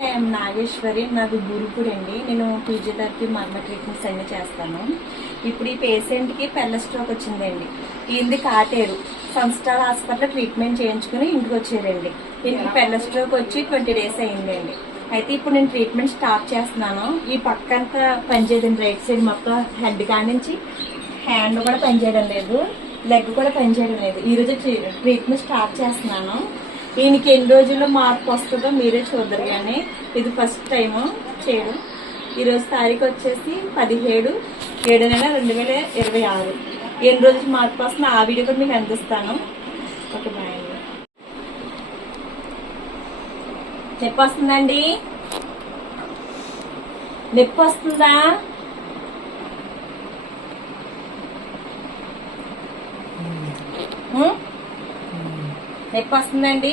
నాగేశ్వరి, నాది గురుపూడి అండి. నేను ఫిజియోథెరపీ మర్మ ట్రీట్మెంట్స్ అన్ని చేస్తాను. ఇప్పుడు ఈ పేషెంట్కి పెళ్ళ స్ట్రోక్ వచ్చిందండి. ఈయనది కాటేరు సంస్థల హాస్పిటల్ ట్రీట్మెంట్ చేయించుకుని ఇంటికి వచ్చేదండి. దీనికి పెళ్ళ స్ట్రోక్ వచ్చి 20 days అయిందండి. అయితే ఇప్పుడు నేను ట్రీట్మెంట్ స్టార్ట్ చేస్తున్నాను. ఈ పక్కంతా పనిచేయదండి, రైట్ సైడ్ మొత్తం హెడ్ కానించి హ్యాండ్ కూడా పనిచేయడం లేదు, లెగ్ కూడా పనిచేయడం లేదు. ఈరోజు ట్రీట్మెంట్ స్టార్ట్ చేస్తున్నాను. ఈయనకి ఎన్ని రోజుల్లో మార్పు వస్తుందో మీరే చూద్దరు. కానీ ఇది ఫస్ట్ టైము చేయడం. ఈరోజు తారీఖు వచ్చేసి 17/7/2026. ఎన్ని రోజులు మార్పు వస్తుందో ఆ వీడియో కూడా మీకు అందిస్తాను. Okay, bye. నొప్పి వస్తుందండి? నొప్పి వస్తుందా? నొప్పి వస్తుందండి?